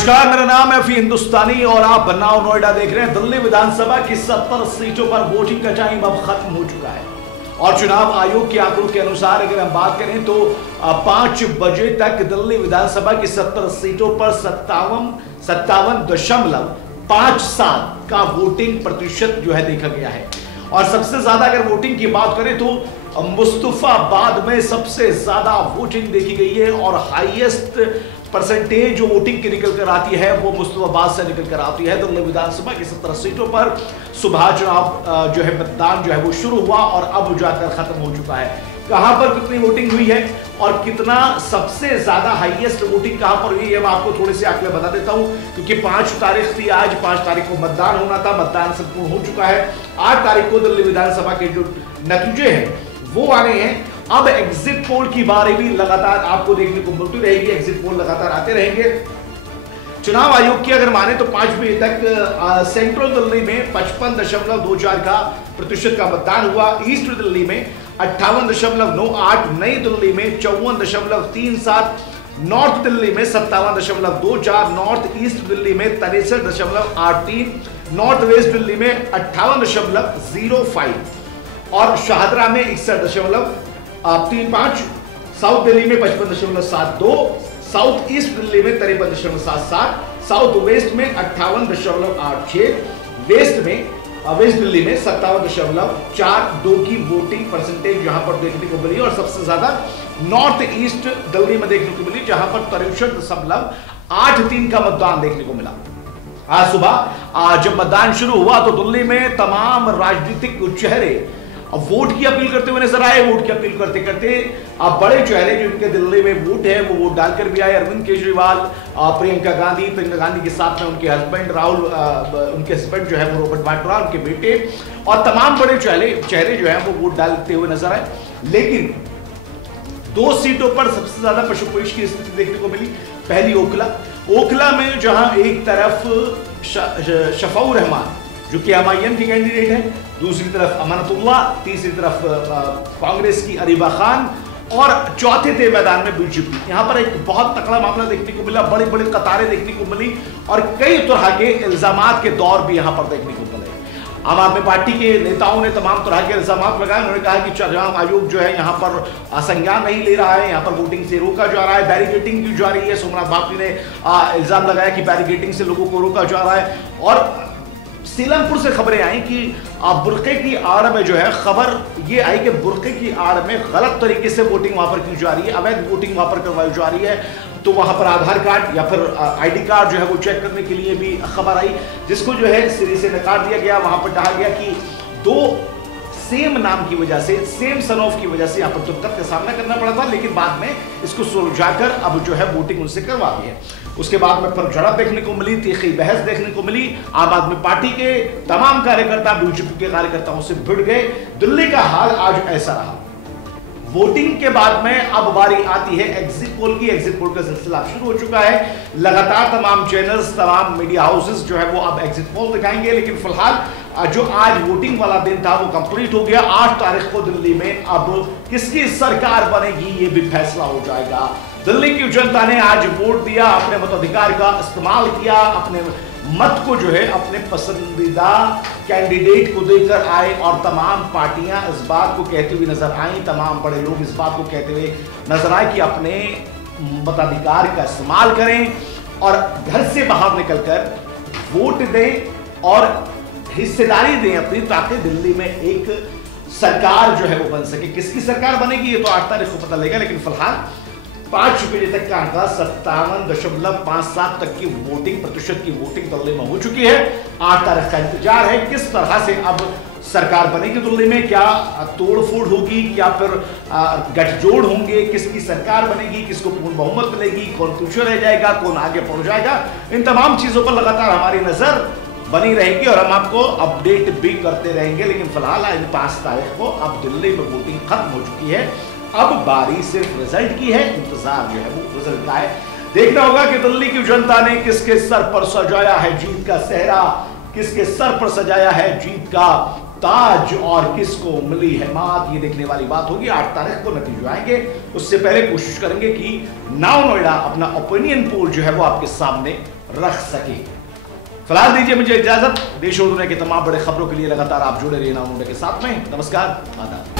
नमस्कार, मेरा नाम है फी हिंदुस्तानी और आप नाउ नोएडा देख रहे हैं। दिल्ली विधानसभा की 70 सीटों पर वोटिंग का टाइम अब खत्म हो चुका है और चुनाव आयोग के आंकड़ों के अनुसार अगर हम बात करें तो 5 बजे तक दिल्ली विधानसभा की 70 सीटों पर 57.57 का वोटिंग प्रतिशत जो है देखा गया है। और सबसे ज्यादा अगर वोटिंग की बात करें तो मुस्तफाबाद में सबसे ज्यादा वोटिंग देखी गई है और हाईएस्ट परसेंटेज जो वोटिंग की निकल कर आती है वो मुस्तफाबाद से निकल कर आती है। दिल्ली विधानसभा की 17 सीटों पर सुबह चुनाव जो है मतदान जो है वो शुरू हुआ और अब जाकर खत्म हो चुका है। कहां पर कितनी वोटिंग हुई है और कितना सबसे ज्यादा हाईएस्ट वोटिंग कहां पर हुई है मैं आपको थोड़े से आंकड़े बता देता हूं, क्योंकि 5 तारीख थी, आज 5 तारीख को मतदान होना था, मतदान संपूर्ण हो चुका है। 8 तारीख को दिल्ली विधानसभा के जो नतीजे हैं वो आ रहे हैं। अब एग्जिट पोल की बारी भी लगातार आपको देखने को मिलती रहेगी, एग्जिट पोल लगातार आते रहेंगे। चुनाव आयोग की अगर माने तो 5 बजे तक सेंट्रल दिल्ली में 55.24 का प्रतिशत का मतदान हुआ, ईस्ट दिल्ली में 58.98, नई दिल्ली में 54.37, नॉर्थ दिल्ली में 57.24, नॉर्थ ईस्ट दिल्ली में 63.83, नॉर्थ वेस्ट दिल्ली में 58.05 और शाहदरा में 61.35, साउथ दिल्ली में 55.72, साउथ ईस्ट दिल्ली में 53.77, साउथ वेस्ट में 58.86, वेस्ट दिल्ली में 57.42 की वोटिंग परसेंटेज यहां पर देखने को मिली और सबसे ज्यादा नॉर्थ ईस्ट दिल्ली में देखने को मिली जहां पर 63.83 का मतदान देखने को मिला। आज सुबह जब मतदान शुरू हुआ तो दिल्ली में तमाम राजनीतिक चेहरे वोट की अपील करते हुए नजर आए। वोट की अपील करते करते अब बड़े चेहरे जो इनके दिल्ली में वोट है वो वोट डालकर भी आए। अरविंद केजरीवाल, प्रियंका गांधी के साथ में उनके हस्बैंड राहुल, उनके हस्बैंड जो है वो रॉबर्ट वाड्रा, उनके बेटे और तमाम बड़े चेहरे जो है वो वोट डालते हुए नजर आए। लेकिन 2 सीटों पर सबसे ज्यादा पशुपेश की स्थिति देखने को मिली। पहली ओखला में जहां एक तरफ शफाउर रहमान जो कि एमआईएम की कैंडिडेट है, दूसरी तरफ अमानतुल्लाह, तीसरी तरफ कांग्रेस की अरीबा खान और चौथे थे मैदान में बीजेपी। यहां पर एक बहुत तकड़ा मामला देखने को मिला, बड़ी बड़ी कतारें देखने को मिली और कई तरह के इल्जामात के दौर भी यहां पर देखने को मिले। आम आदमी पार्टी के नेताओं ने तमाम तरह के इल्जामात लगाए। उन्होंने कहा कि चुनाव आयोग जो है यहाँ पर संज्ञान नहीं ले रहा है, यहाँ पर वोटिंग से रोका जा रहा है, बैरिकेटिंग की जा रही है। सोमनाथ बापी ने इल्जाम लगाया कि बैरिकेटिंग से लोगों को रोका जा रहा है। और सीलमपुर से खबरें आई कि बुर्के की आड़ में जो है खबर ये आई कि बुर्के की आड़ में गलत तरीके से वोटिंग वहां पर की जा रही है, अवैध वोटिंग वहां पर करवाई जा रही है। तो वहां पर आधार कार्ड या फिर आईडी कार्ड जो है वो चेक करने के लिए भी खबर आई, जिसको जो है सिरे से नकार दिया गया। वहां पर कहा गया कि 2 सेम नाम की वजह से, सेम सन ऑफ की वजह से यहाँ पर दिक्कत का सामना करना पड़ा था, लेकिन बाद में इसको सुलझाकर अब जो है वोटिंग उनसे करवा दी है। उसके बाद में फिर झड़प देखने को मिली, तीखी बहस देखने को मिली। आम आदमी पार्टी के तमाम कार्यकर्ता बीजेपी के कार्यकर्ताओं से भिड़ गए। दिल्ली का हाल आज ऐसा रहा। वोटिंग के बाद में अब बारी आती है एग्जिट पोल की। एग्जिट पोल का सिलसिला शुरू हो चुका है। लगातार तमाम चैनल्स, तमाम मीडिया हाउसेस जो है वो अब एग्जिट पोल दिखाएंगे, लेकिन फिलहाल जो आज वोटिंग वाला दिन था वो कंप्लीट हो गया। 8 तारीख को दिल्ली में अब किसकी सरकार बनेगी ये भी फैसला हो जाएगा। दिल्ली की जनता ने आज वोट दिया, अपने मताधिकार का इस्तेमाल किया, अपने मत को जो है अपने पसंदीदा कैंडिडेट को देकर आए और तमाम पार्टियां इस बात को कहते हुए नजर आई, तमाम बड़े लोग इस बात को कहते हुए नजर आए कि अपने मताधिकार का इस्तेमाल करें और घर से बाहर निकलकर वोट दें और हिस्सेदारी दें अपनी, ताकि दिल्ली में एक सरकार जो है वो बन सके। किसकी सरकार बनेगी ये तो 8 तारीख को पता लगेगा, लेकिन फिलहाल 5 बजे तक का आंकड़ा 57.57 तक की वोटिंग प्रतिशत की वोटिंग दिल्ली में हो चुकी है। 8 तारीख का इंतजार है किस तरह से अब सरकार बनेगी दिल्ली में, क्या तोड़फोड़ होगी, क्या फिर गठजोड़ होंगे, किसकी सरकार बनेगी, किसको पूर्ण बहुमत मिलेगी, कौन पीछे रह जाएगा, कौन आगे बढ़ जाएगा। इन तमाम चीजों पर लगातार हमारी नजर बनी रहेगी और हम आपको अपडेट भी करते रहेंगे। लेकिन फिलहाल आज 5 तारीख को अब दिल्ली में वोटिंग खत्म हो चुकी है। अब बारी सिर्फ रिजल्ट की है, इंतजार जो है वो रिजल्ट का है। देखना होगा कि दिल्ली की जनता ने किसके सर पर सजाया है जीत का सेहरा, किसके सर पर सजाया है जीत का ताज और किसको मिली है मात। ये देखने वाली बात होगी। 8 तारीख को नतीजे आएंगे, उससे पहले कोशिश करेंगे कि नाउ नोएडा अपना ओपिनियन पोल जो है वो आपके सामने रख सके। फिलहाल दीजिए मुझे इजाजत। देश और दुनिया की तमाम बड़े खबरों के लिए लगातार आप जुड़े रहिए नाम के साथ में। नमस्कार, आदाब।